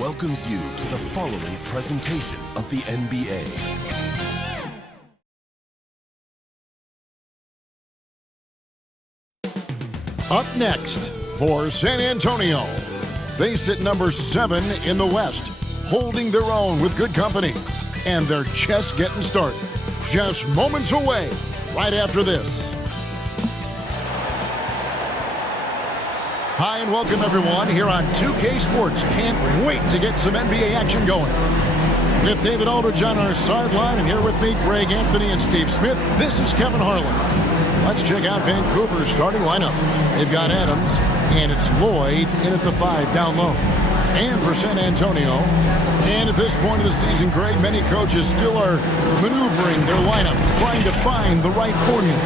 welcomes you to the following presentation of the NBA. Up next for San Antonio, they sit number 7 in the West, holding their own with good company, and they're just getting started. Just moments away, right after this. Hi and welcome everyone here on 2K Sports. Can't wait to get some NBA action going. With David Aldridge on our sideline, and here with me, Greg Anthony and Steve Smith, this is Kevin Harlan. Let's check out Vancouver's starting lineup. They've got Adams, and it's Lloyd in at the 5 down low. And for San Antonio, and at this point of the season, Greg, many coaches still are maneuvering their lineup, trying to find the right formula.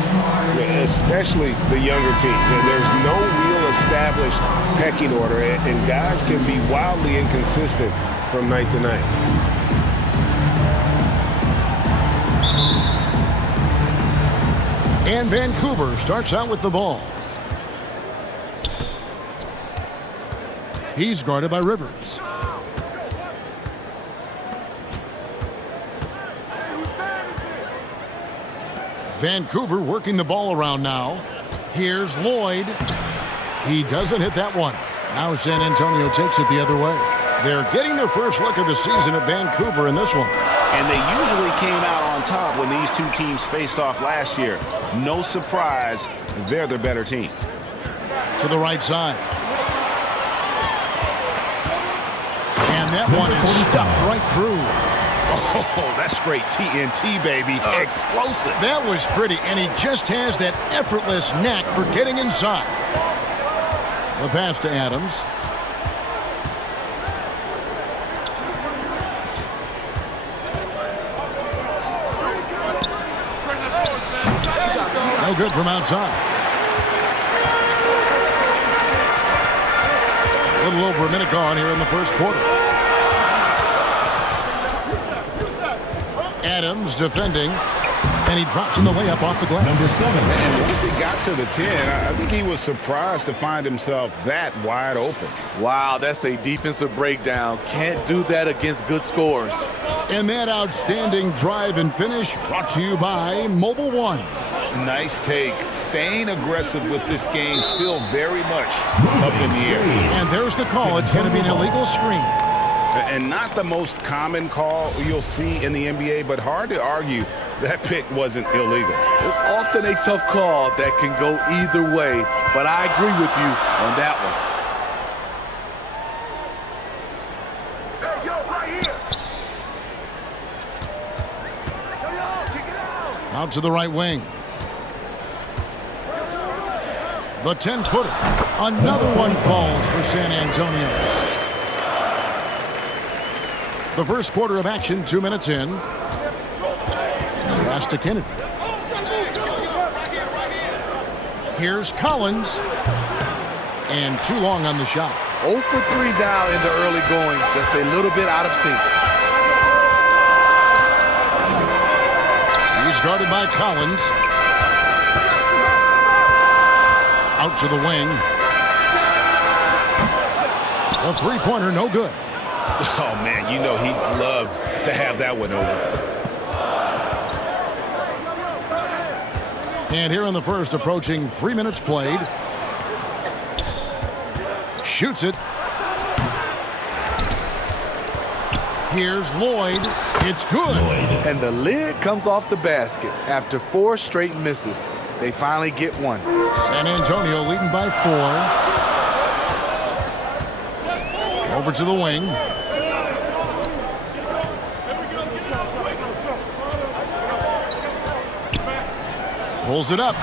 Yeah, especially the younger teams. And there's no real established pecking order, and guys can be wildly inconsistent from night to night. And Vancouver starts out with the ball. He's guarded by Rivers. Vancouver working the ball around now. Here's Lloyd. He doesn't hit that one. Now San Antonio takes it the other way. They're getting their first look of the season at Vancouver in this one. And they usually came out on top when these two teams faced off last year. No surprise, they're the better team. To the right side. And that one is stuffed right through. Oh, that's straight TNT, baby. Explosive. That was pretty, and he just has that effortless knack for getting inside. The pass to Adams. No good from outside. A little over a minute gone here in the first quarter. Adams defending, and he drops in the layup off the glass. Number 7. And once he got to the 10, I think he was surprised to find himself that wide open. Wow, that's a defensive breakdown. Can't do that against good scores. And that outstanding drive and finish brought to you by Mobile One. Nice take. Staying aggressive with this game, still very much up in the air. And there's the call. It's going to be an illegal screen. And not the most common call you'll see in the NBA, but hard to argue that pick wasn't illegal. It's often a tough call that can go either way, but I agree with you on that one. Hey, yo, right here. Out to the right wing. The 10-footer. Another one falls for San Antonio. The first quarter of action, 2 minutes in. Pass to Kennedy. Here's Collins. And too long on the shot. 0 for 3 down in the early going, just a little bit out of sync. He's guarded by Collins. Out to the wing. The three-pointer, no good. Oh, man, you know he'd love to have that one over. And here in the first, approaching 3 minutes played. Shoots it. Here's Lloyd. It's good. And the lid comes off the basket after 4 straight misses. They finally get one. San Antonio leading by 4. Over to the wing. Pulls it up.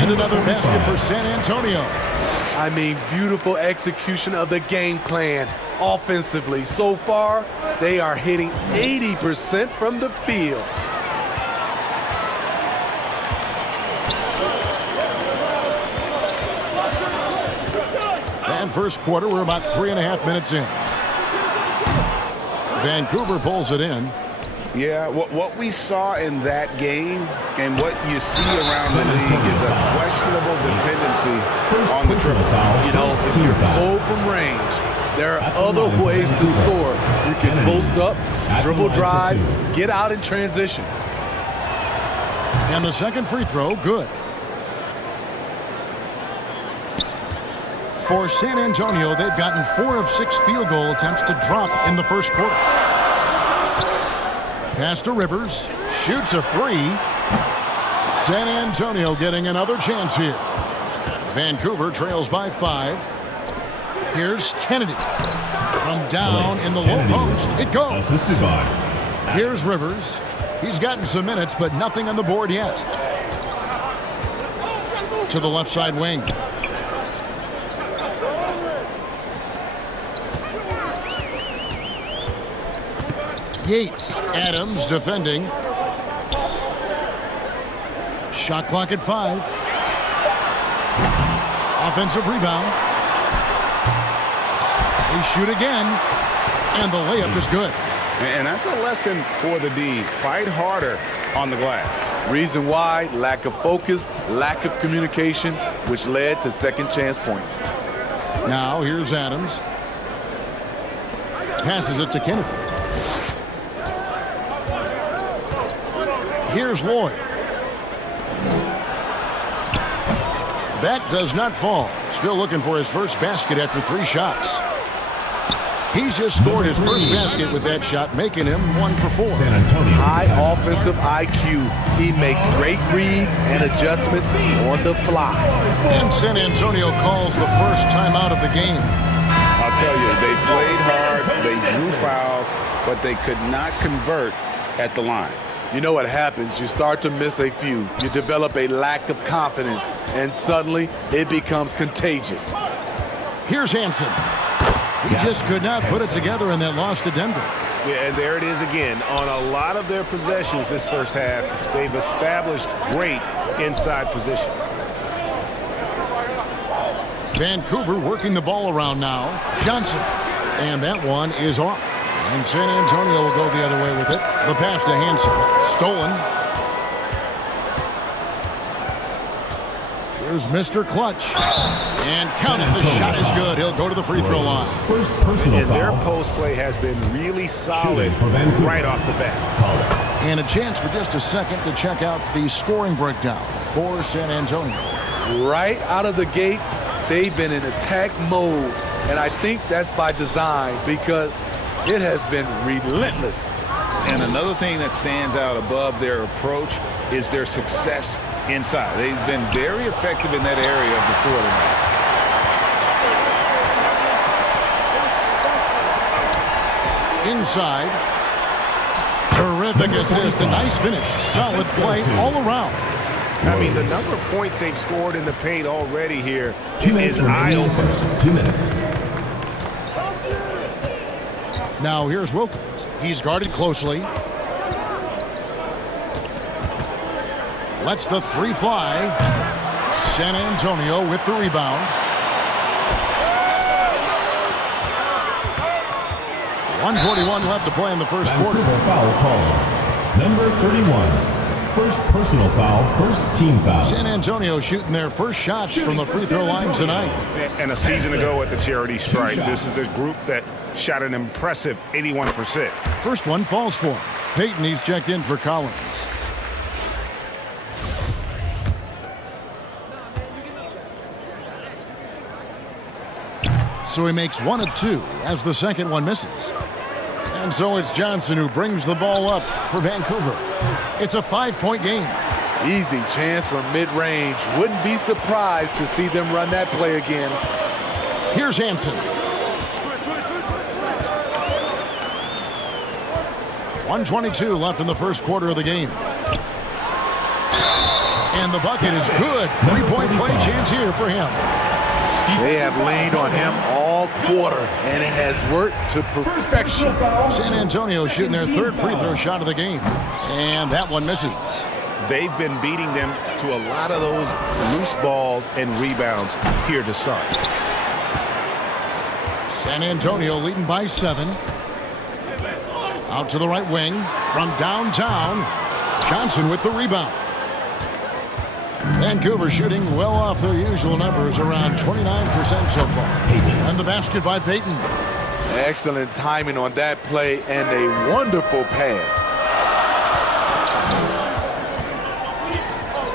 And another basket for San Antonio. I mean, beautiful execution of the game plan offensively. So far, they are hitting 80% from the field. And first quarter, we're about 3.5 minutes in. Vancouver pulls it in. Yeah, what we saw in that game and what you see around the league is a questionable dependency on the triple. You know, if you're cold from range, There are other ways to score. You can post up, dribble drive, get out in transition. And the second free throw, good. For San Antonio, they've gotten 4 of 6 field goal attempts to drop in the first quarter. Pass to Rivers. Shoots a 3. San Antonio getting another chance here. Vancouver trails by 5. Here's Kennedy. From down in the low post, it goes. Assisted by. Here's Rivers. He's gotten some minutes, but nothing on the board yet. To the left side wing. Yates. Adams defending. Shot clock at 5. Offensive rebound. They shoot again. And the layup is good. And that's a lesson for the D. Fight harder on the glass. Reason why: lack of focus, lack of communication, which led to second chance points. Now here's Adams. Passes it to Kennedy. Here's Lloyd. That does not fall. Still looking for his first basket after 3 shots. He's just scored his first basket with that shot, making him 1 for 4. San Antonio. High offensive IQ. He makes great reads and adjustments on the fly. And San Antonio calls the first timeout of the game. I'll tell you, they played hard, they drew fouls, but they could not convert at the line. You know what happens? You start to miss a few. You develop a lack of confidence, and suddenly it becomes contagious. Here's Hansen. He just could not put it together in that loss to Denver. Yeah, and there it is again. On a lot of their possessions this first half, they've established great inside position. Vancouver working the ball around now. Johnson. And that one is off. And San Antonio will go the other way with it. The pass to Hansen. Stolen. Here's Mr. Clutch. And count it. The shot is good. He'll go to the free throw line. First personal And their foul. post play has been really solid Shooting for Vancouver. right off the bat. And a chance for just a second to check out the scoring breakdown for San Antonio. Right out of the gates, they've been in attack mode. And I think that's by design because it has been relentless. And another thing that stands out above their approach is their success inside. They've been very effective in that area of the floor tonight. Inside. Terrific assist. A nice finish. Solid play all around. I mean, the number of points they've scored in the paint already here 2 minutes is remaining in the eye-opening. first. 2 minutes. Now here's Wilkins. He's guarded closely. Lets the 3 fly. San Antonio with the rebound. 1:41 left to play in the first quarter. Vancouver foul called. Number 31. First personal foul, first team foul. San Antonio shooting their first shots from the free throw line tonight. And a season ago at the charity stripe, this is a group that shot an impressive 81%. First one falls for him. Peyton, he's checked in for Collins. So he makes 1 of 2 as the second one misses. And so it's Johnson who brings the ball up for Vancouver. It's a 5-point game. Easy chance from mid-range. Wouldn't be surprised to see them run that play again. Here's Hansen. 1:22 left in the first quarter of the game. And the bucket is good. 3-point play chance here for him. They have leaned on him all quarter, and it has worked to perfection. San Antonio shooting their 3rd free throw shot of the game. And that one misses. They've been beating them to a lot of those loose balls and rebounds here to start. San Antonio leading by 7. Out to the right wing from downtown. Johnson with the rebound. Vancouver shooting well off their usual numbers, around 29% so far. And the basket by Payton. Excellent timing on that play and a wonderful pass.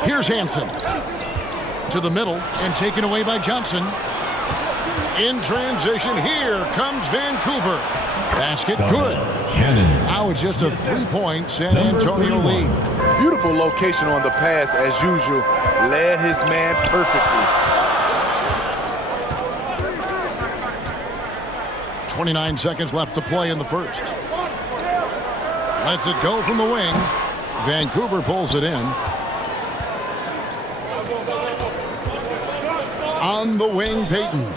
Here's Hansen. To the middle and taken away by Johnson. In transition, here comes Vancouver. Basket good. Now it's just a 3-point San Antonio lead. Beautiful location on the pass as usual. Led his man perfectly. 29 seconds left to play in the first. Lets it go from the wing. Vancouver pulls it in. On the wing, Payton.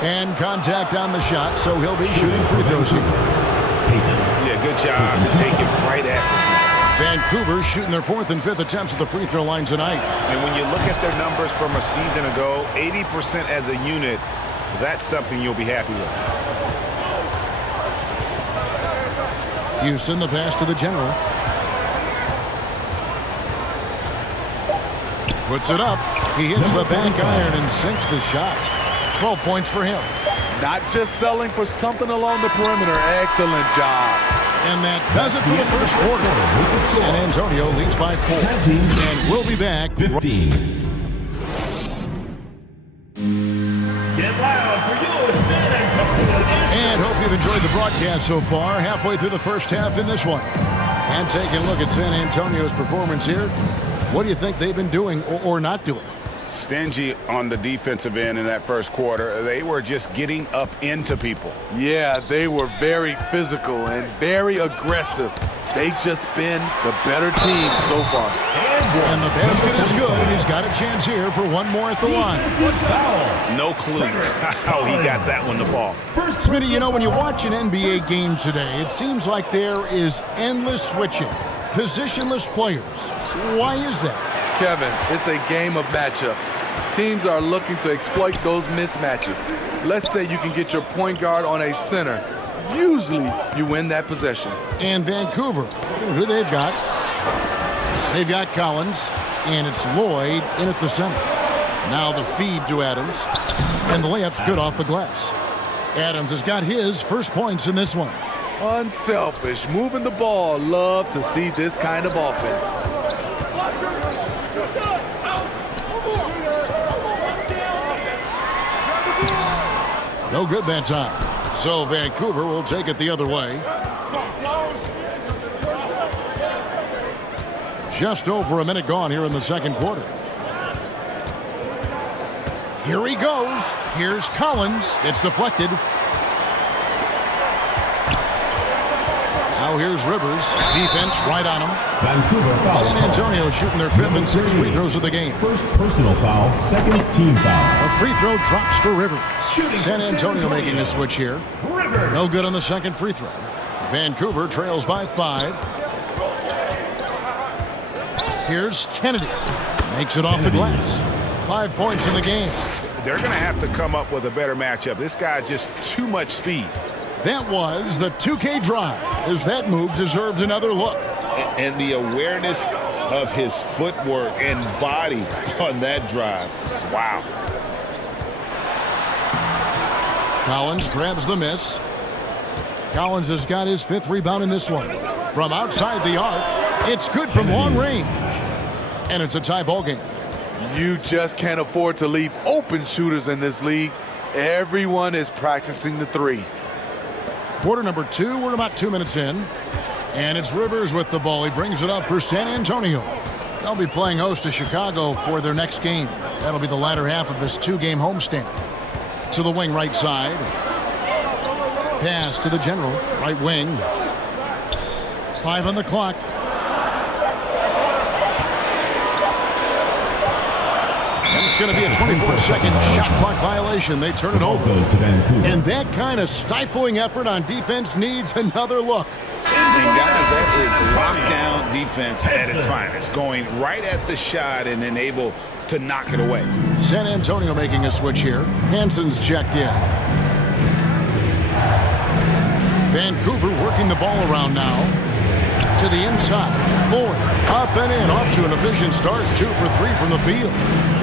And contact on the shot, so he'll be shooting free throws here. Yeah, good job to take it right at him. Vancouver shooting their 4th and 5th attempts at the free throw line tonight. And when you look at their numbers from a season ago, 80% as a unit, that's something you'll be happy with. Houston, the pass to the general. Puts it up. He hits the back iron and sinks the shot. 12 points for him. Not just selling for something along the perimeter. Excellent job. And that does it for the first quarter. San Antonio leads by 4. And we'll be back. 15. Get loud for you, San Antonio. And hope you've enjoyed the broadcast so far. Halfway through the first half in this one. And taking a look at San Antonio's performance here. What do you think they've been doing or not doing? Stingy on the defensive end in that first quarter. They were just getting up into people. Yeah, they were very physical and very aggressive. They've just been the better team so far. And the basket is good, and he's got a chance here for one more at the line. No clue how he got that one to fall. Smitty, you know, when you watch an NBA game today, it seems like there is endless switching, positionless players. Why is that? Kevin, it's a game of matchups. Teams are looking to exploit those mismatches. Let's say you can get your point guard on a center. Usually, you win that possession. And Vancouver, who they've got? They've got Collins, and it's Lloyd in at the center. Now the feed to Adams, and the layup's good off the glass. Adams has got his first points in this one. Unselfish, moving the ball. Love to see this kind of offense. No good that time. So Vancouver will take it the other way. Just over a minute gone here in the second quarter. Here he goes. Here's Collins. It's deflected. Now here's Rivers. Defense right on him. Vancouver foul. San Antonio shooting their 5th and 6th free throws of the game. First personal foul, second team foul. A free throw drops for Rivers. San Antonio making a switch here. No good on the second free throw. Vancouver trails by 5. Here's Kennedy. Makes it off the glass. 5 points in the game. They're going to have to come up with a better matchup. This guy just too much speed. That was the 2K drive, as that move deserved another look. And the awareness of his footwork and body on that drive. Wow. Collins grabs the miss. Collins has got his 5th rebound in this one. From outside the arc, it's good from long range. And it's a tie ball game. You just can't afford to leave open shooters in this league. Everyone is practicing the 3. Quarter number 2, we're about 2 minutes in. And it's Rivers with the ball. He brings it up for San Antonio. They'll be playing host to Chicago for their next game. That'll be the latter half of this 2-game homestand. To the wing right side. Pass to the general, right wing. 5 on the clock. And it's going to be a 24-second shot clock violation. They turn it over. Goes to Vancouver. And that kind of stifling effort on defense needs another look. And guys, that is lockdown defense at its finest. Going right at the shot and then able to knock it away. San Antonio making a switch here. Hansen's checked in. Vancouver working the ball around now. To the inside. Boyd, up and in, off to an efficient start. 2 for 3 from the field.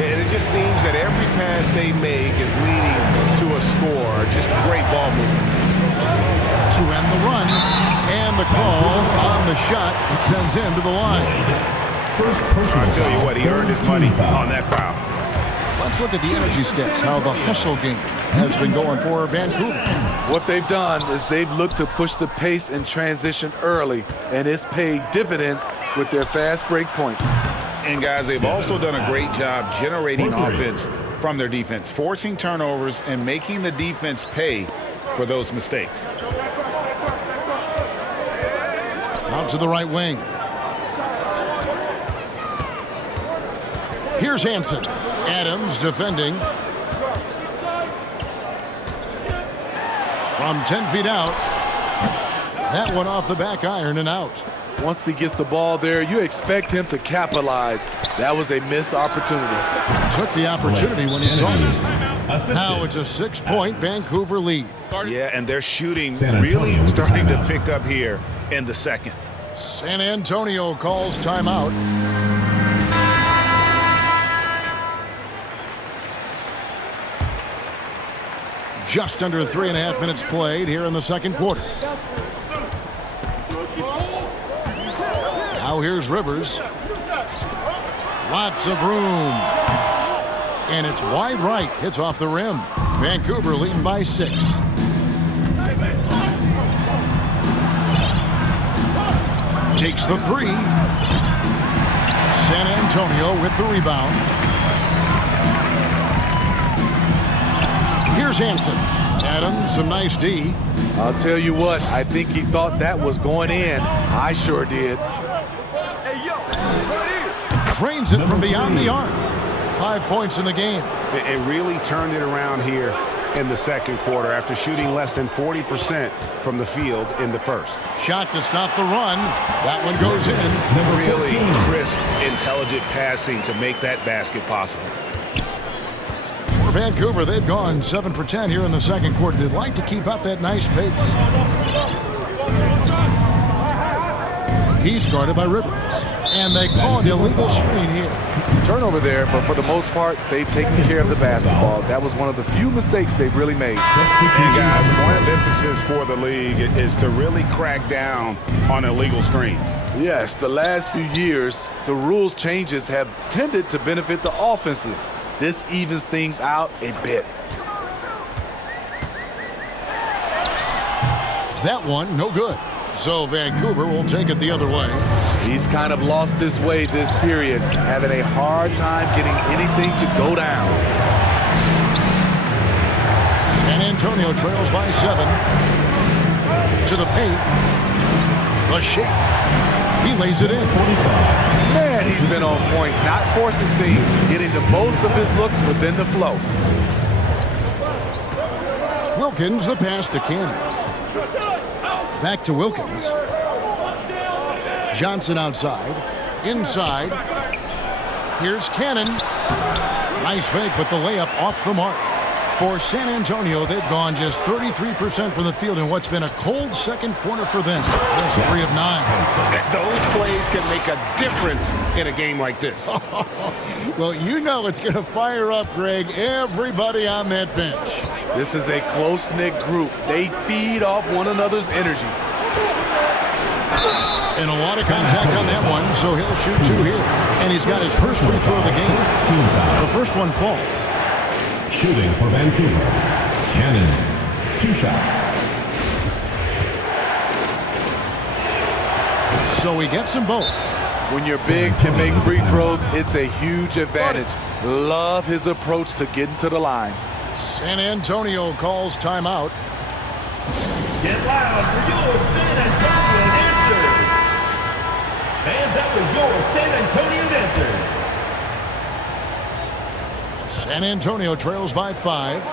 And it just seems that every pass they make is leading to a score. Just great ball movement. To end the run, and the call on the shot. It sends him to the line. First personal I'll tell you foul, what, he earned his third money team foul. on that foul. Let's look at the energy stats, how the hustle game has been going for Vancouver. What they've done is they've looked to push the pace and transition early, and it's paid dividends with their fast break points. And guys, they've also done a great job generating offense from their defense, forcing turnovers and making the defense pay for those mistakes. Out to the right wing. Here's Hansen. Adams defending. From 10 feet out. That one off the back iron and out. Once he gets the ball there, you expect him to capitalize. That was a missed opportunity. Took the opportunity when he saw it. Assisted. Now it's a 6-point Vancouver lead. Yeah, and their shooting San Antonio really with the starting to timeout. pick up here in the second. San Antonio calls timeout. Just under 3.5 minutes played here in the second quarter. Now here's Rivers. Lots of room. And it's wide right. Hits off the rim. Vancouver leading by 6. Takes the 3. San Antonio with the rebound. Here's Hansen. Adams, some nice D. I'll tell you what, I think he thought that was going in. I sure did. Drains it from beyond the arc. 5 points in the game. It really turned it around here in the second quarter after shooting less than 40% from the field in the first. Shot to stop the run. That one goes in. Really crisp, intelligent passing to make that basket possible. For Vancouver, they've gone 7 for 10 here in the second quarter. They'd like to keep up that nice pace. He's guarded by Rivers. And they call an illegal screen here. Turnover there, but for the most part, they've taken care of the basketball. That was one of the few mistakes they've really made. And guys, point of emphasis for the league is to really crack down on illegal screens. Yes, the last few years, the rules changes have tended to benefit the offenses. This evens things out a bit. That one, no good. So Vancouver will take it the other way. He's kind of lost his way this period, having a hard time getting anything to go down. San Antonio trails by 7. To the paint. A shake. He lays it in. Man, he's been on point, not forcing things, getting the most of his looks within the flow. Wilkins, the pass to Cannon. Back to Wilkins. Johnson outside. Inside. Here's Cannon. Nice fake, but the layup off the mark. For San Antonio, they've gone just 33% from the field in what's been a cold second quarter for them. Just 3 of 9. Those plays can make a difference in a game like this. Well, you know it's going to fire up, Greg, everybody on that bench. This is a close-knit group. They feed off one another's energy. And a lot of contact on that one, so he'll shoot 2 here. And he's got his first free throw of the game. The first one falls. Shooting for Vancouver. Cannon. 2 shots. So he gets them both. When your bigs can make free throws, it's a huge advantage. Love his approach to getting to the line. San Antonio calls timeout. Get loud for your San Antonio dancers. Fans, that was your San Antonio dancers. San Antonio trails by 5.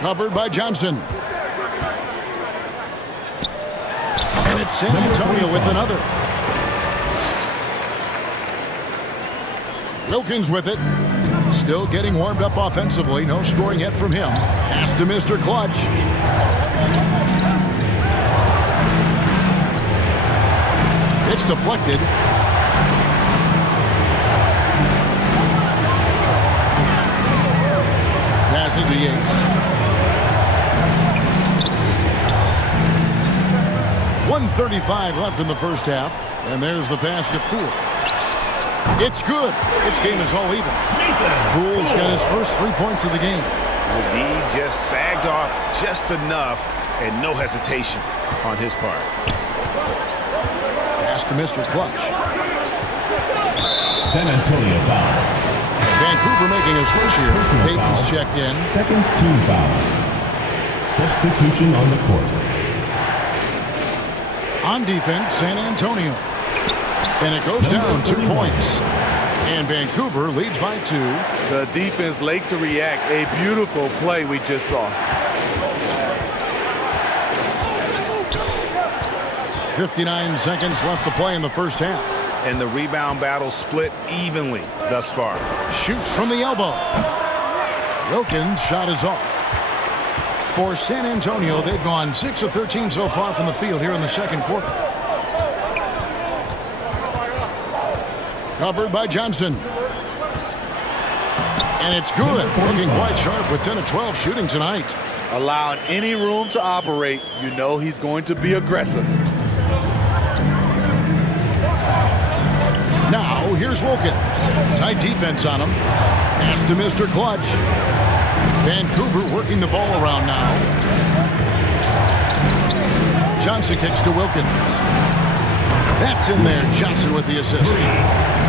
Covered by Johnson. And it's San Antonio with another. Wilkins with it. Still getting warmed up offensively. No scoring yet from him. Pass to Mr. Clutch. It's deflected. Passes to Yates. 1:35 left in the first half. And there's the pass to Poole. It's good. This game is all even. Poole's got his first 3 points of the game. The D just sagged off just enough, and no hesitation on his part. Pass to Mr. Clutch. San Antonio foul. Vancouver making his first here. Personal Payton's foul. checked in. Second team foul. Substitution on the court. On defense, San Antonio. And it goes down 2 points. And Vancouver leads by 2. The defense late to react. A beautiful play we just saw. 59 seconds left to play in the first half. And the rebound battle split evenly thus far. Shoots from the elbow. Wilkins' shot is off. For San Antonio, they've gone 6 of 13 so far from the field here in the second quarter. Covered by Johnson. And it's good. Looking quite sharp with 10 of 12 shooting tonight. Allowing any room to operate, you know he's going to be aggressive. Now, here's Wilkins. Tight defense on him. Pass to Mr. Clutch. Vancouver working the ball around now. Johnson kicks to Wilkins. That's in there. Johnson with the assist.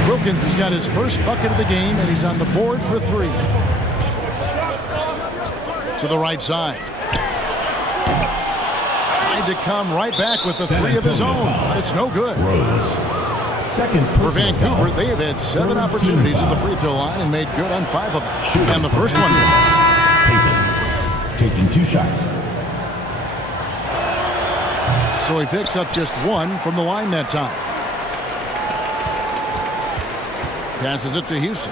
Wilkins has got his first bucket of the game, and he's on the board for 3. To the right side. Tried to come right back with the 3 of his own, but it's no good. Rose. Second For Vancouver, they have had 7 opportunities at the free throw line and made good on 5 of them. And the first one was Payton taking 2 shots. so he picks up just 1 from the line that time. Passes it to Houston.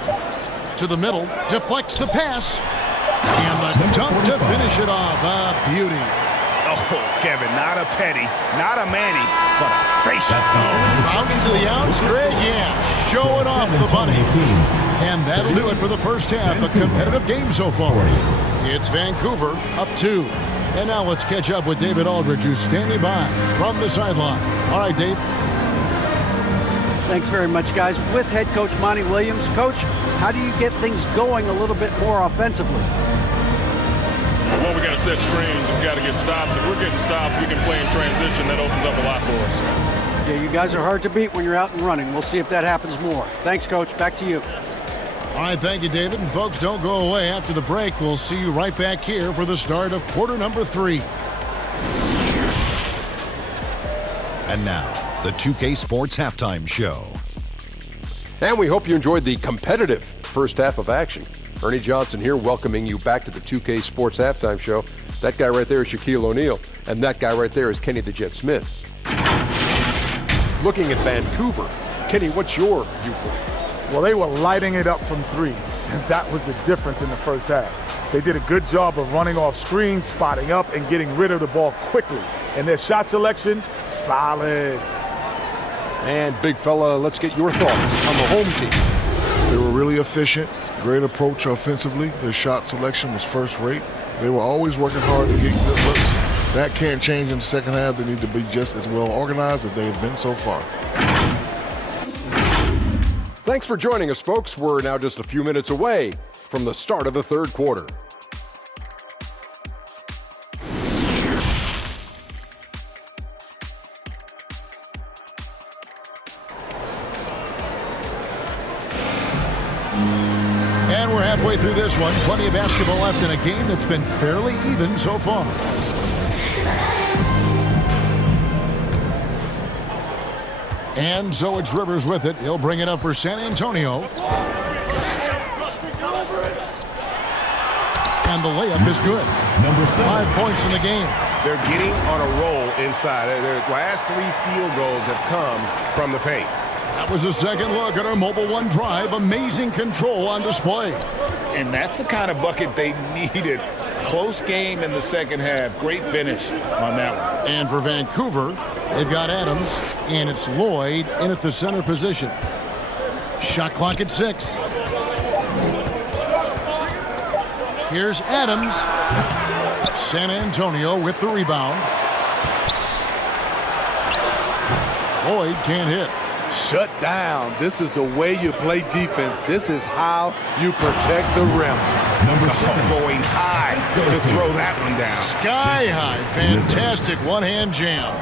To the middle. Deflects the pass. And the dunk to finish it off. A beauty. Oh, Kevin, not a petty, not a Manny, but a facial. Ounce to the ounce, Greg. Yeah, showing off the bunny. And that'll do it for the first half. A competitive game so far. It's Vancouver up 2. And now let's catch up with David Aldridge, who's standing by from the sideline. All right, Dave. Thanks very much, guys. With head coach Monty Williams. Coach, how do you get things going a little bit more offensively? Well, we got to set screens. We got to get stops. If we're getting stops, we can play in transition. That opens up a lot for us. Yeah, you guys are hard to beat when you're out and running. We'll see if that happens more. Thanks, Coach. Back to you. All right, thank you, David. And folks, don't go away. After the break, we'll see you right back here for the start of quarter number 3. And now, the 2K Sports Halftime Show. And we hope you enjoyed the competitive first half of action. Ernie Johnson here, welcoming you back to the 2K Sports Halftime Show. That guy right there is Shaquille O'Neal, and that guy right there is Kenny the Jet Smith. Looking at Vancouver, Kenny, what's your viewpoint? Well, they were lighting it up from 3, and that was the difference in the first half. They did a good job of running off screens, spotting up, and getting rid of the ball quickly. And their shot selection, solid. And big fella, let's get your thoughts on the home team. They were really efficient, great approach offensively. Their shot selection was first rate. They were always working hard to get good looks. That can't change in the second half. They need to be just as well organized as they've been so far. Thanks for joining us, folks. We're now just a few minutes away from the start of the third quarter. And we're halfway through this one. Plenty of basketball left in a game that's been fairly even so far. And so it's Rivers with it. He'll bring it up for San Antonio. And the layup is good. Number 7. 5 points in the game. They're getting on a roll inside. Their last 3 field goals have come from the paint. That was a second look at our Mobile One drive. Amazing control on display. And that's the kind of bucket they needed Close game in the second half. Great finish on that one. And for Vancouver, they've got Adams, and it's Lloyd in at the center position. Shot clock at 6. Here's Adams. San Antonio with the rebound. Lloyd can't hit. Shut down. This is the way you play defense. This is how you protect the rim. Going high to throw that one down. Sky high. Fantastic one-hand jam.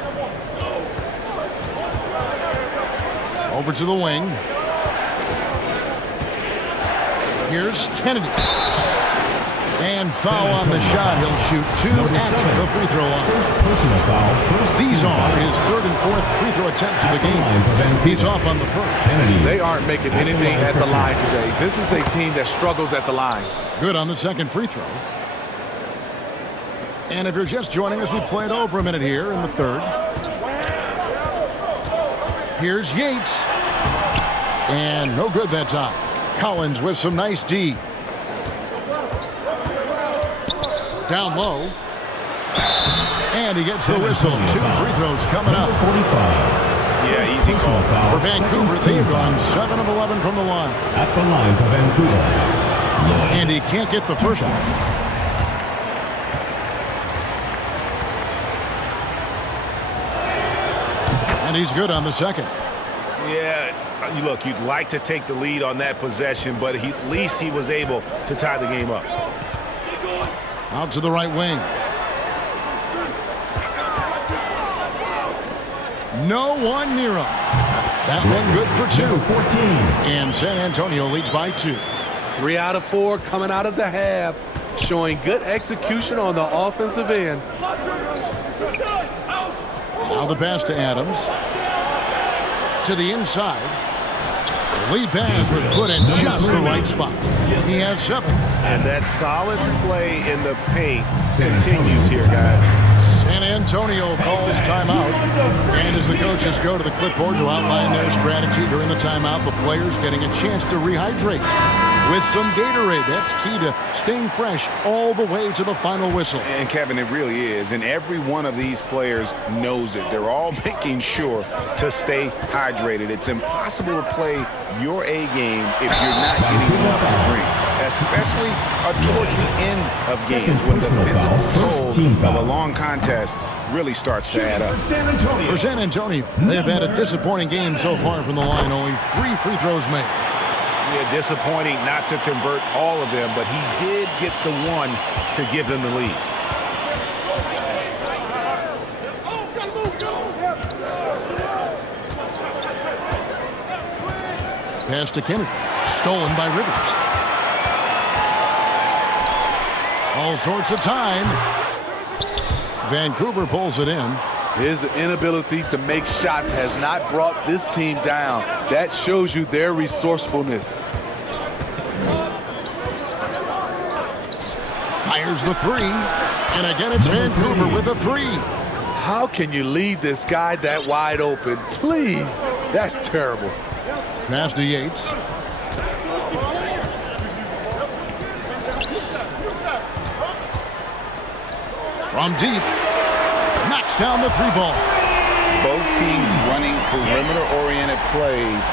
Over to the wing. Here's Kennedy. And foul on the shot. He'll shoot 2 at the free throw line. These are his 3rd and 4th free throw attempts of the game. He's off on the first. They aren't making anything at the line today. This is a team that struggles at the line. Good on the second free throw. And if you're just joining us, we played over a minute here in the 3rd. Here's Yates. And no good that time. Collins with some nice D. Down low. And he gets the whistle. 2 free throws coming up. Yeah, easy call. For Vancouver, they've gone 7 of 11 from the line. At the line for Vancouver. And he can't get the first one. And he's good on the second. Yeah, look, you'd like to take the lead on that possession, but at least he was able to tie the game up. Out to the right wing. No one near him. That one good for 2. 14. And San Antonio leads by 2. 3 out of 4 coming out of the half, showing good execution on the offensive end. Now the pass to Adams. To the inside. The lead pass was put in just the right spot. He has 7. And that solid play in the paint continues here, guys. San Antonio calls timeout. And as the coaches go to the clipboard to outline their strategy during the timeout, the players getting a chance to rehydrate with some Gatorade. That's key to staying fresh all the way to the final whistle. And Kevin, it really is. And every one of these players knows it. They're all making sure to stay hydrated. It's impossible to play your A game if you're not getting enough to drink, especially towards the end of games when the physical toll of a long contest really starts to add up. For San Antonio, they've had a disappointing game so far from the line. Only 3 free throws made. Yeah, disappointing not to convert all of them, but he did get the one to give them the lead. Pass to Kennedy. Stolen by Rivers. All sorts of time. Vancouver pulls it in. His inability to make shots has not brought this team down. That shows you their resourcefulness. Fires the 3. And again, it's Vancouver with a 3. How can you leave this guy that wide open? Please. That's terrible. Pass to Yates. From deep. Knocks down the 3-ball. Both teams running perimeter-oriented plays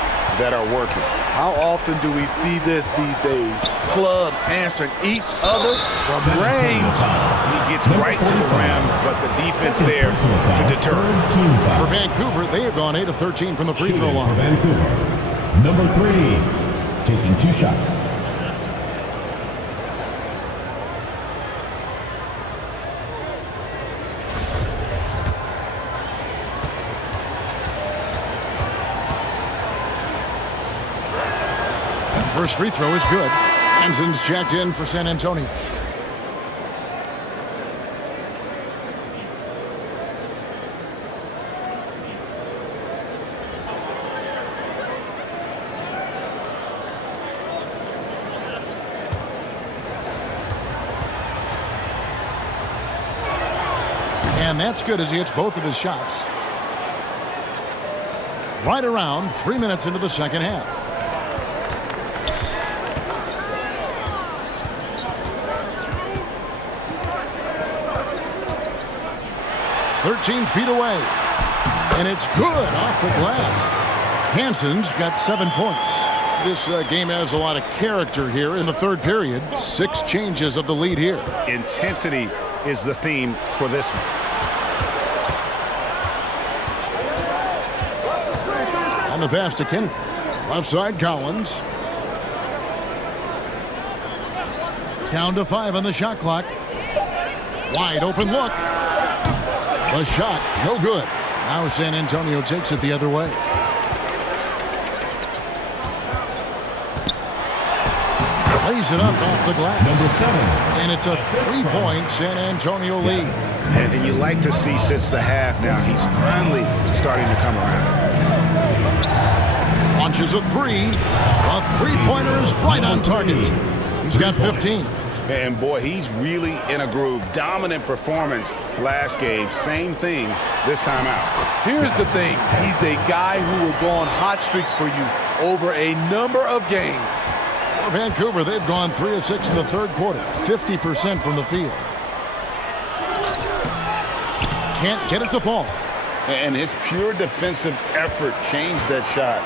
that are working. How often do we see this these days? Clubs answering each other from range. He gets right to the rim, but the defense there to deter. For Vancouver, they have gone 8 of 13 from the free throw line. Number 3, taking 2 shots. First free throw is good. Hansen's checked in for San Antonio. And that's good as he hits both of his shots. Right around 3 minutes into the second half. 13 feet away. And it's good off the glass. Hansen's got 7 points. This game has a lot of character here in the third period. 6 changes of the lead here. Intensity is the theme for this one. And the pass to Kennedy. Left side, Collins. Down to 5 on the shot clock. Wide open look. The shot, no good. Now San Antonio takes it the other way. Lays it up off the glass. Number 7. And it's a 3-point San Antonio lead. And you like to see since the half now, he's finally starting to come around. Launches a 3. A 3-pointer is right on target. He's got 15. And boy, he's really in a groove. Dominant performance last game. Same thing this time out. Here's the thing. He's a guy who will go on hot streaks for you over a number of games. For Vancouver, they've gone 3 of 6 in the third quarter. 50% from the field. Can't get it to fall. And his pure defensive effort changed that shot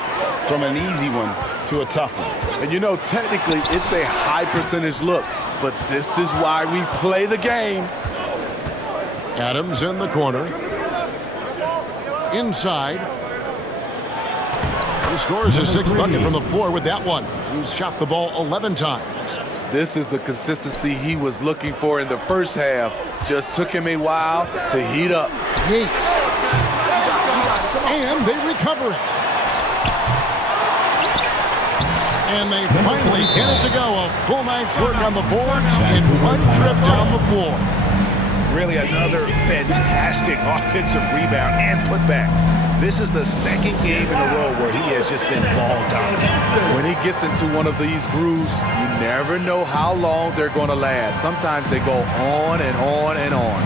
from an easy one to a tough one. And you know, technically, it's a high percentage look, but this is why we play the game. Adams in the corner. Inside. He scores his 6th bucket from the floor with that one. He's shot the ball 11 times. This is the consistency he was looking for in the first half. Just took him a while to heat up. Yates. And they recover it. And they finally get it to go. A full night's work on the boards in one trip down the floor. Really another fantastic offensive rebound and putback. This is the second game in a row where he has just been ball dominant. When he gets into one of these grooves, you never know how long they're going to last. Sometimes they go on and on and on.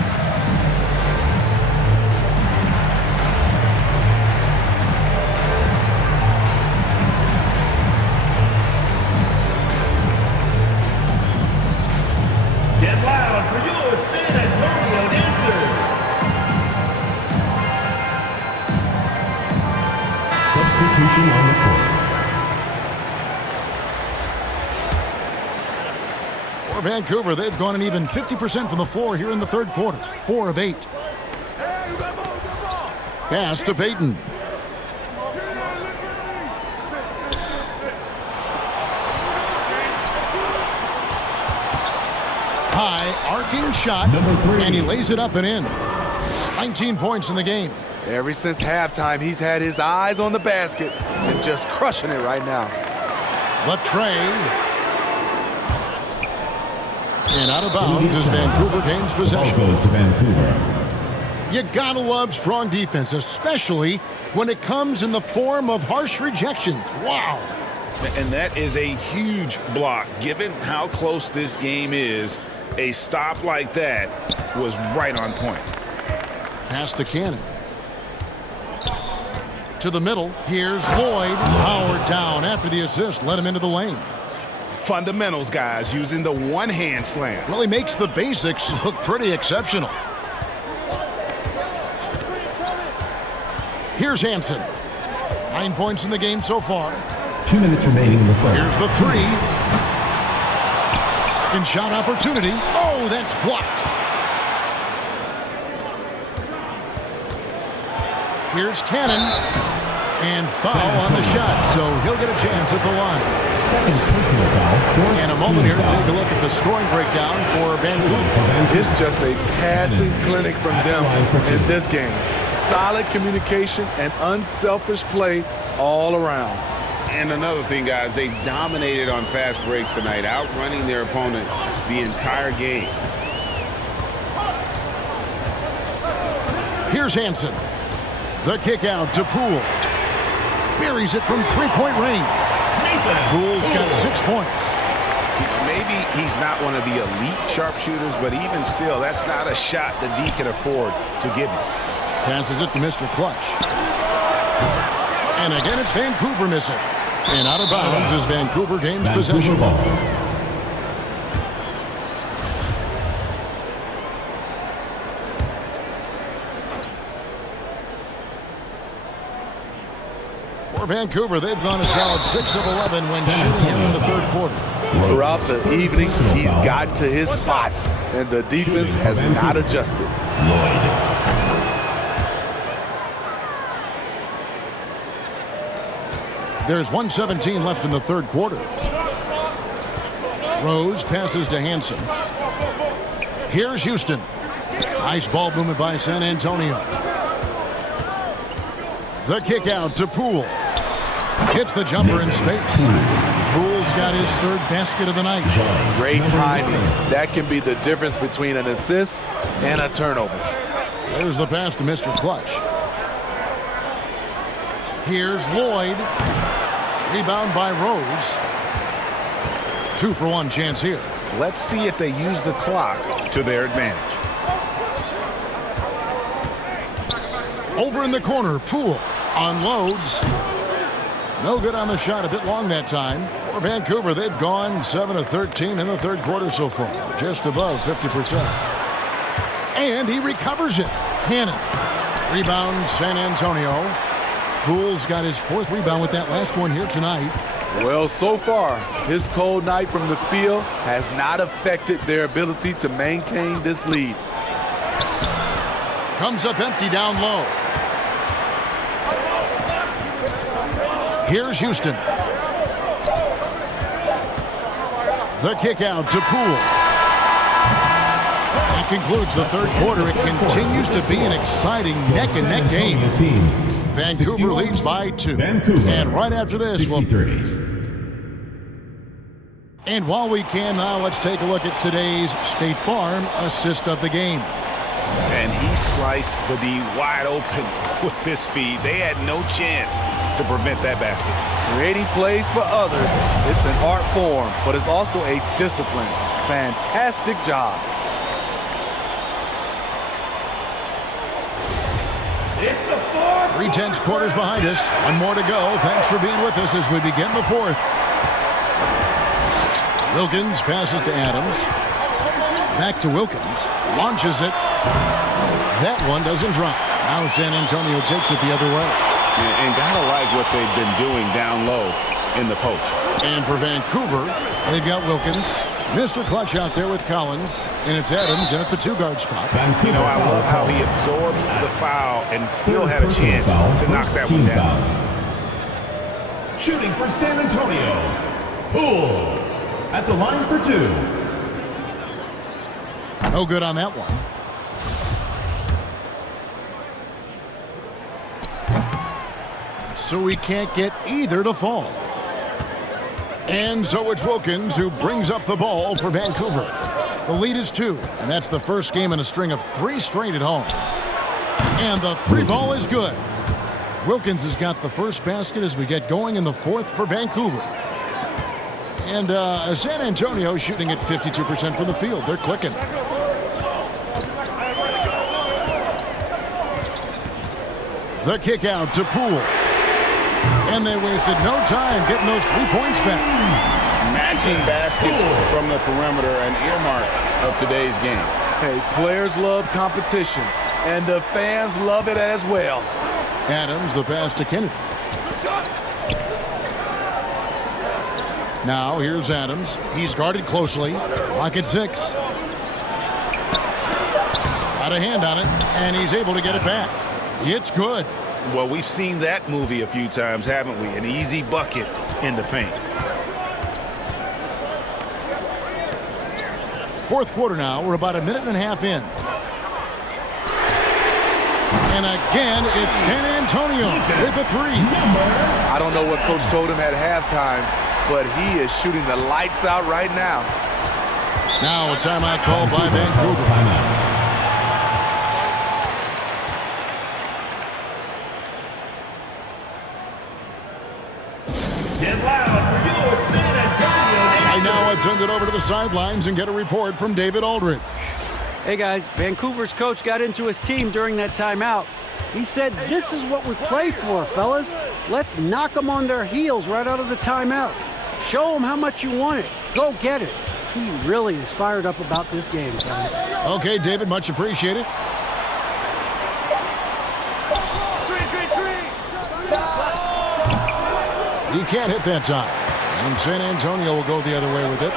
Get loud for your San Antonio dancers. Substitution on the court. For Vancouver, they've gone an even 50% from the floor here in the third quarter. 4 of 8. Pass to Payton. High arcing shot, Number 3. and he lays it up and in. 19 points in the game. Ever since halftime, he's had his eyes on the basket and just crushing it right now. The tray. And out of bounds as Vancouver gains possession. Ball goes to Vancouver. You gotta love strong defense, especially when it comes in the form of harsh rejections. Wow. And that is a huge block. Given how close this game is, a stop like that was right on point. Pass to Cannon. To the middle. Here's Lloyd. Powered down after the assist. Let him into the lane. Fundamentals, guys, using the one-hand slam. Really makes the basics look pretty exceptional. Here's Hansen. 9 points in the game so far. 2 minutes remaining in the third. Here's the 3. Second shot opportunity. Oh, that's blocked. Here's Cannon. And foul on the shot, so he'll get a chance at the line. Second personal foul. In a moment here to take a look at the scoring breakdown for Vancouver. It's just a passing clinic from them in this game. Solid communication and unselfish play all around. And another thing, guys, they dominated on fast breaks tonight, outrunning their opponent the entire game. Here's Hansen. The kick out to Poole. Buries it from three-point range. Poole's got 6 points. Maybe he's not one of the elite sharpshooters, but even still, that's not a shot that D can afford to give him. Passes it to Mr. Clutch. And again, it's Vancouver missing. And out of bounds as Vancouver gains possession. Ball. For Vancouver, they've gone a solid 6 of 11 when shooting here in the third quarter. Throughout the evening, he's gotten to his spots, and the defense has not adjusted. There's 1:17 left in the third quarter. Rose passes to Hansen. Here's Houston. Nice ball movement by San Antonio. The kick out to Poole. Hits the jumper in space. Poole's got his third basket of the night. Great timing. That can be the difference between an assist and a turnover. There's the pass to Mr. Clutch. Here's Lloyd. Rebound by Rose. 2-for-1 chance here. Let's see if they use the clock to their advantage. Over in the corner, Poole unloads. No good on the shot, a bit long that time. For Vancouver, they've gone 7 of 13 in the third quarter so far, just above 50%. And he recovers it. Cannon. Rebound, San Antonio. Poole's got his fourth rebound with that last one here tonight. Well, so far, his cold night from the field has not affected their ability to maintain this lead. Comes up empty down low. Here's Houston. The kick out to Poole. That concludes the third quarter. It continues to be an exciting neck-and-neck game. Vancouver leads by 2. And right after this, and while we can now, let's take a look at today's State Farm assist of the game. And he sliced the D wide open with this feed. They had no chance to prevent that basket. Creating plays for others, it's an art form, but it's also a discipline. Fantastic job. 3 quarters behind us. One more to go. Thanks for being with us as we begin the fourth. Wilkins passes to Adams. Back to Wilkins. Launches it. That one doesn't drop. Now San Antonio takes it the other way. And gotta like what they've been doing down low in the post. And for Vancouver, they've got Wilkins. Mr. Clutch out there with Collins, and it's Adams in at the 2-guard spot. You know, I love how he absorbs the foul and still had a chance to knock that one down. Shooting for San Antonio, Poole at the line for 2. No good on that one. So we can't get either to fall. And so it's Wilkins who brings up the ball for Vancouver. The lead is 2, and that's the first game in a string of 3 straight at home. And the 3 ball is good. Wilkins has got the first basket as we get going in the fourth for Vancouver. And San Antonio shooting at 52% from the field. They're clicking. The kick out to Poole. And they wasted no time getting those 3 points back. Matching baskets from the perimeter, an earmark of today's game. Hey, players love competition, and the fans love it as well. Adams, the pass to Kennedy. Now here's Adams. He's guarded closely. Clock at 6. Got a hand on it, and he's able to get it back. It's good. Well, we've seen that movie a few times, haven't we? An easy bucket in the paint. Fourth quarter now. We're about a minute and a half in. And again, it's San Antonio with the 3. I don't know what Coach told him at halftime, but he is shooting the lights out right now. Now a timeout called by Vancouver. Get loud for your San Antonio. Right now, let's send it over to the sidelines and get a report from David Aldridge. Hey guys, Vancouver's coach got into his team during that timeout. He said, "This is what we play for, fellas. Let's knock them on their heels right out of the timeout. Show them how much you want it. Go get it." He really is fired up about this game, Kevin. Okay, David, much appreciated. He can't hit that time. And San Antonio will go the other way with it.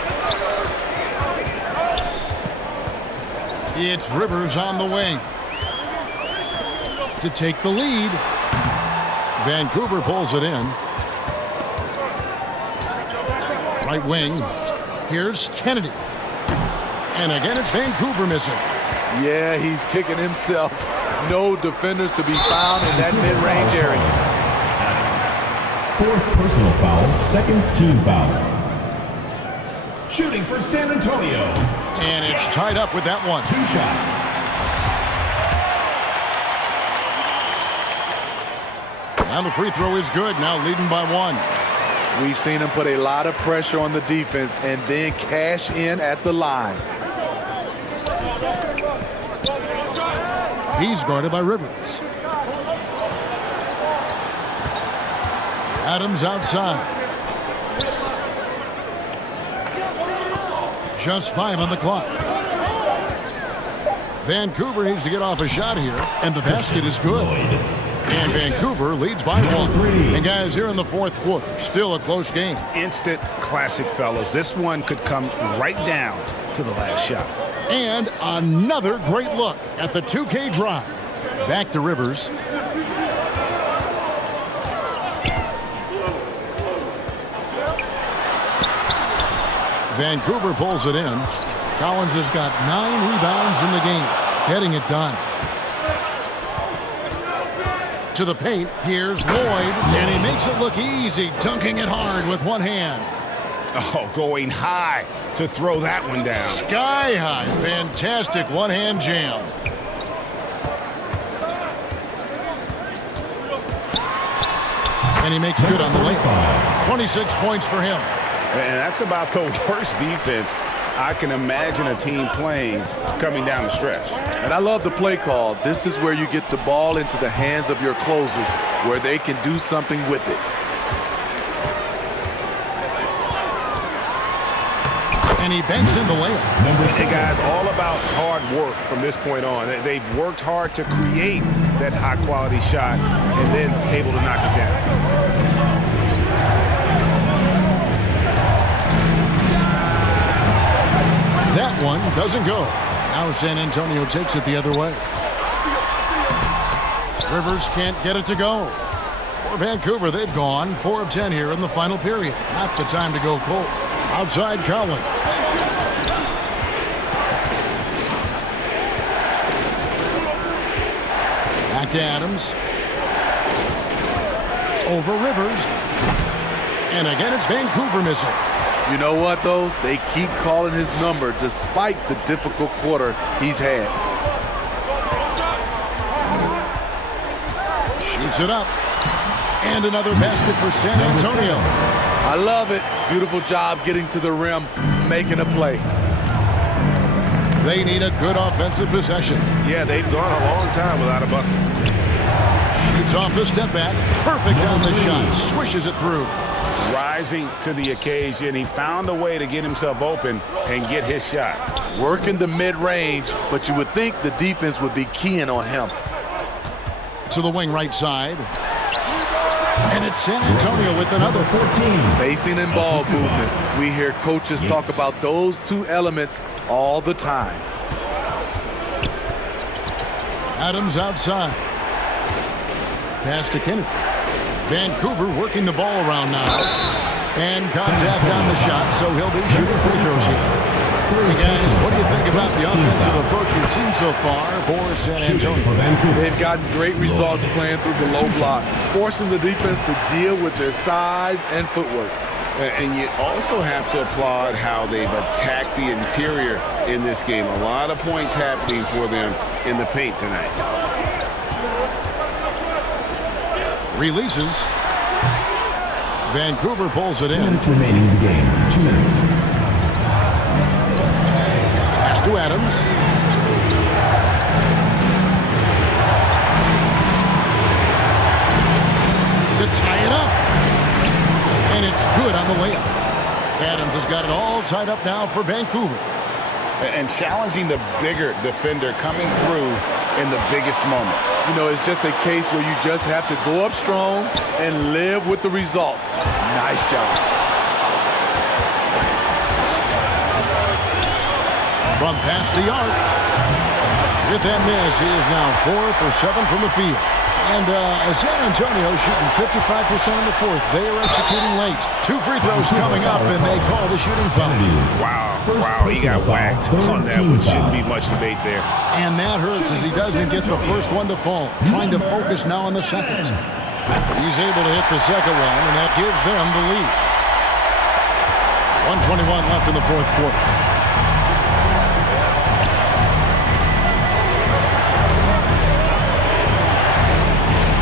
It's Rivers on the wing to take the lead. Vancouver pulls it in. Right wing. Here's Kennedy. And again, it's Vancouver missing. Yeah, he's kicking himself. No defenders to be found in that mid-range area. Fourth personal foul, second team foul. Shooting for San Antonio. And it's tied up with that one. 2 shots. And the free throw is good, now leading by 1. We've seen him put a lot of pressure on the defense and then cash in at the line. He's guarded by Rivers. Adams outside. Just 5 on the clock. Vancouver needs to get off a shot here, and the basket is good. And Vancouver leads by 1. And guys, here in the fourth quarter, still a close game. Instant classic, fellas. This one could come right down to the last shot. And another great look at the 2K drive. Back to Rivers. Vancouver pulls it in. Collins has got 9 rebounds in the game, getting it done. To the paint, here's Lloyd, and he makes it look easy, dunking it hard with one hand. Oh, going high to throw that one down. Sky high, fantastic one-hand jam. And he makes good on the layup. 26 points for him. And that's about the worst defense I can imagine a team playing coming down the stretch. And I love the play call. This is where you get the ball into the hands of your closers, where they can do something with it. And he banks in the layup. And guys, all about hard work from this point on. They've worked hard to create that high-quality shot and then able to knock it down. That one doesn't go. Now San Antonio takes it the other way. Rivers can't get it to go. For Vancouver, they've gone 4 of 10 here in the final period. Not the time to go cold. Outside Collins. Back to Adams. Over Rivers. And again, it's Vancouver missing. You know what, though? They keep calling his number despite the difficult quarter he's had. Shoots it up. And another basket for San Antonio. I love it. Beautiful job getting to the rim, making a play. They need a good offensive possession. Yeah, they've gone a long time without a bucket. Shoots off the step back. Perfect on the shot. Swishes it through. Rising to the occasion. He found a way to get himself open and get his shot. Working the mid-range, but you would think the defense would be keying on him. To the wing right side. And it's San Antonio with another 14. Spacing and ball movement. We hear coaches talk about those two elements all the time. Adams outside. Pass to Kennedy. Vancouver working the ball around now. And contact on the shot, so he'll be shooting free throws here. Hey guys, what do you think about the offensive approach we've seen so far for San Antonio? They've gotten great results playing through the low block, forcing the defense to deal with their size and footwork. And you also have to applaud how they've attacked the interior in this game. A lot of points happening for them in the paint tonight. Releases. Vancouver pulls it in. 2 minutes remaining in the game. 2 minutes. Pass to Adams. To tie it up. And it's good on the layup. Adams has got it all tied up now for Vancouver. and challenging the bigger defender coming through in the biggest moment. You know, it's just a case where you just have to go up strong and live with the results. Nice job. From past the arc. With that miss, he is now 4 for 7 from the field. And San Antonio shooting 55% in the fourth. They are executing late. 2 free throws coming up, and they call the shooting foul. Wow, he got whacked on that one. Shouldn't be much debate there. And that hurts as he doesn't get the first one to fall. Trying to focus now on the second. He's able to hit the second one, and that gives them the lead. 1:21 left in the fourth quarter.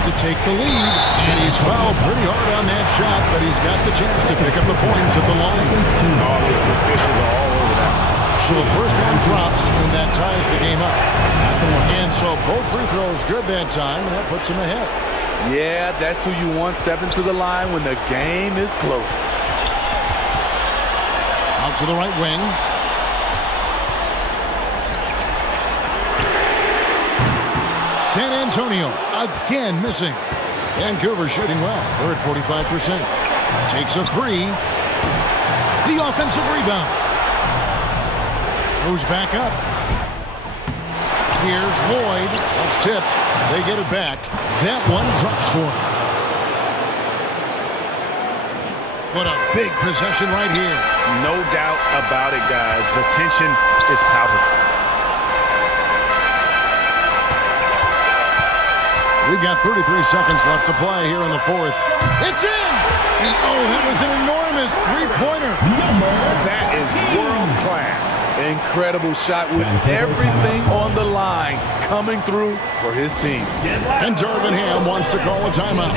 To take the lead, and he's fouled pretty hard on that shot, but he's got the chance to pick up the points at the line. The officials are all over that. So the first one drops, and that ties the game up. And so both free throws good that time, and that puts him ahead. Yeah, that's who you want stepping to the line when the game is close. Out to the right wing. San Antonio again missing. Vancouver shooting well. They're at 45%. Takes a 3. The offensive rebound. Goes back up. Here's Lloyd. That's tipped. They get it back. That one drops for him. What a big possession right here. No doubt about it, guys. The tension is palpable. We've got 33 seconds left to play here in the fourth. It's in! And oh, that was an enormous three-pointer. That is world class. Incredible shot with everything on the line coming through for his team. And Darvin Ham wants to call a timeout.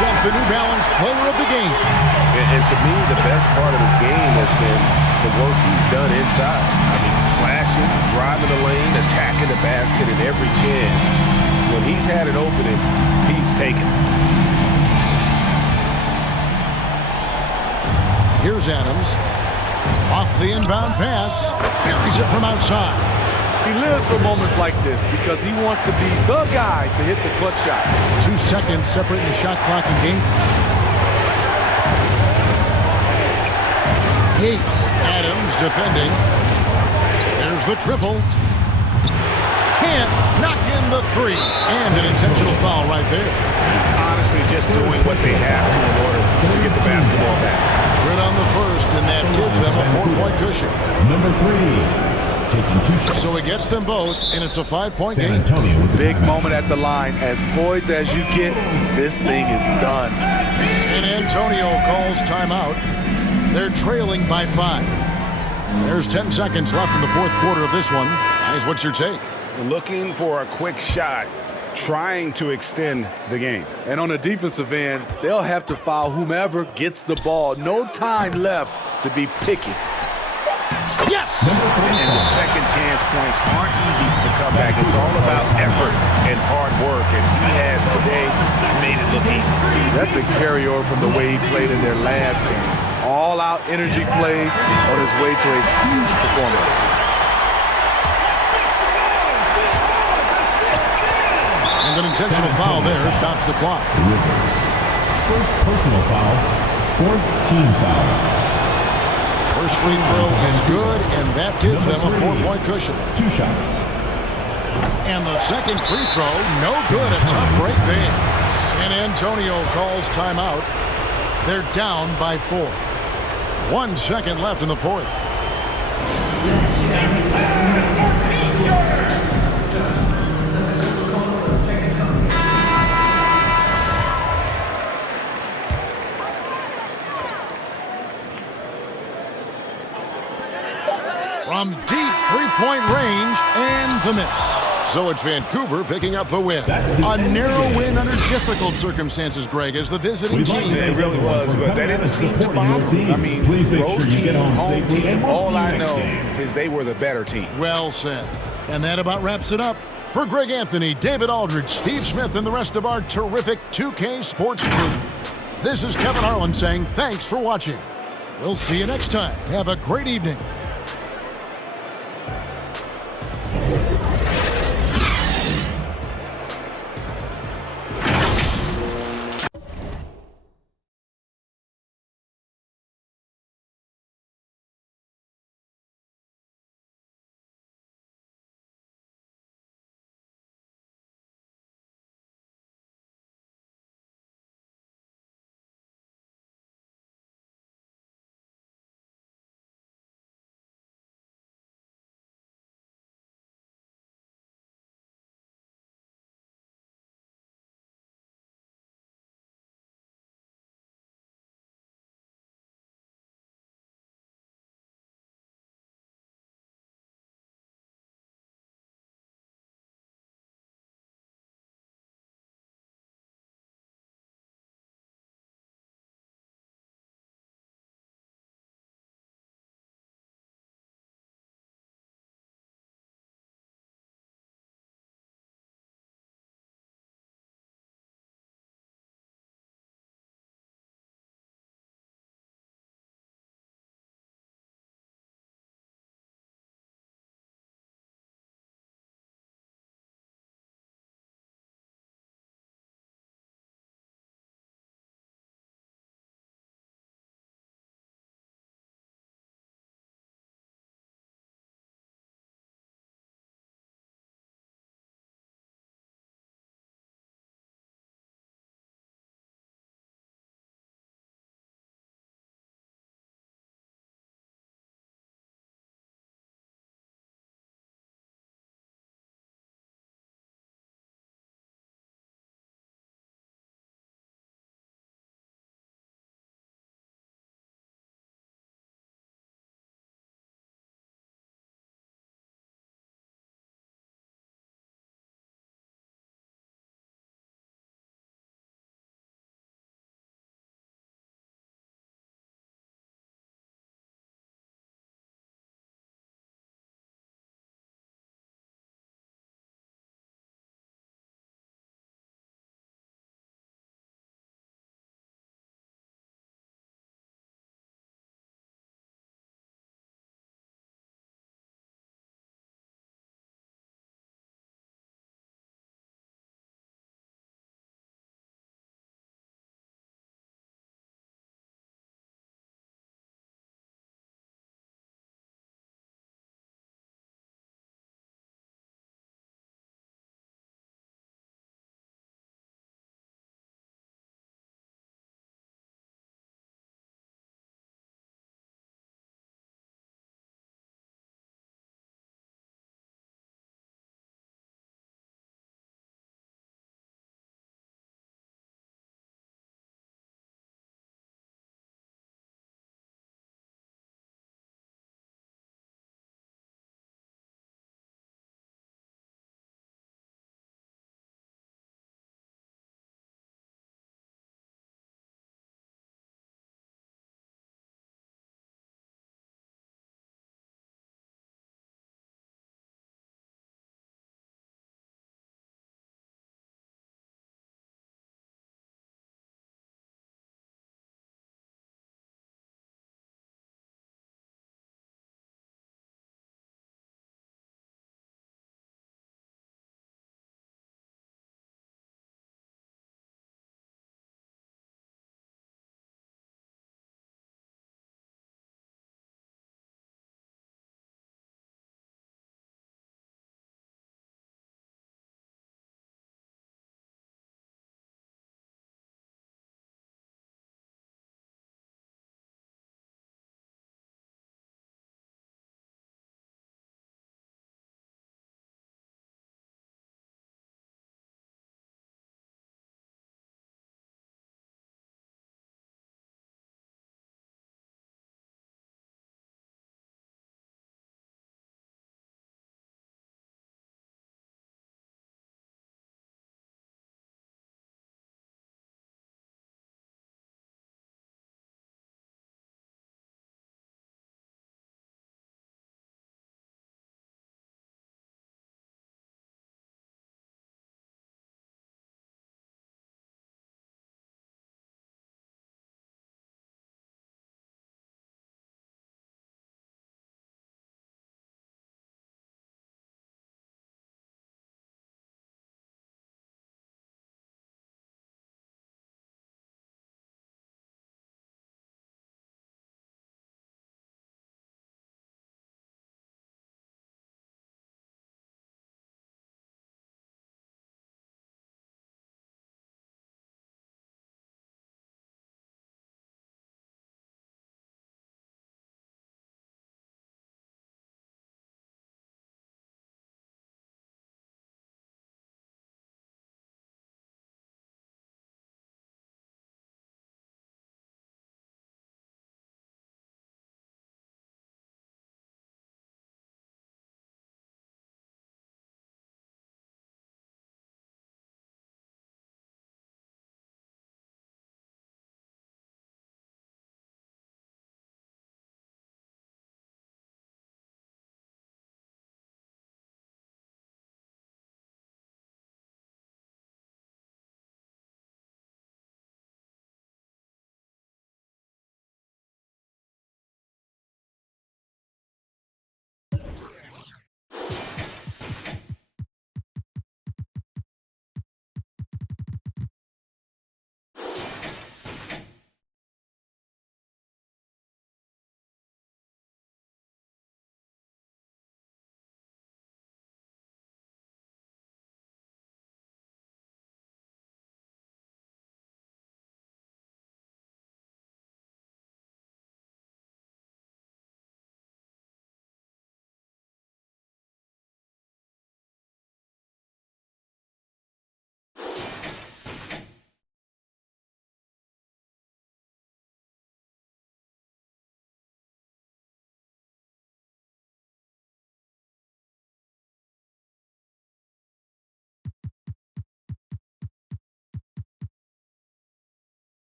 The New Balance player of the game. And to me, the best part of his game has been the work he's done inside. I mean, slashing, driving the lane, attacking the basket at every chance. When he's had an opening, he's taken it. Here's Adams. Off the inbound pass. Buries it from outside. He lives for moments like this because he wants to be the guy to hit the clutch shot. 2 seconds separating the shot clock and game. Yates. Adams defending. There's the triple. Can't knock in the 3. And an intentional foul right there. Honestly, just doing what they have to in order to get the basketball back. Good on the first, and that gives them a 4-point cushion. Number 3. Taking 2 shots. So it gets them both, and it's a 5-point San game. Antonio with the big timeout. moment at the line. As poised as you get, this thing is done. San Antonio calls timeout. They're trailing by 5. There's 10 seconds left in the fourth quarter of this one. Guys, what's your take? Looking for a quick shot, trying to extend the game. And on the defensive end, they'll have to foul whomever gets the ball. No time left to be picky. Yes! And the second chance points aren't easy to come back. It's all about effort and hard work, and he has today made it look easy. That's a carryover from the way he played in their last game. All-out energy plays on his way to a huge performance. And an intentional foul there stops the clock. Rivers. First personal foul, 4th team foul. First free throw is good, and that gives them a 4-point cushion. 2 shots. And the second free throw, no good. A top break there. San Antonio calls timeout. They're down by 4. 1 second left in the fourth. From deep three-point range, and the miss. So it's Vancouver picking up the win. A narrow win under difficult circumstances, Greg, as the visiting team. It really was, but that didn't seem to bother them. I mean, road team, home team, all I know is they were the better team. Well said. And that about wraps it up. For Greg Anthony, David Aldridge, Steve Smith, and the rest of our terrific 2K Sports crew, this is Kevin Harlan saying thanks for watching. We'll see you next time. Have a great evening.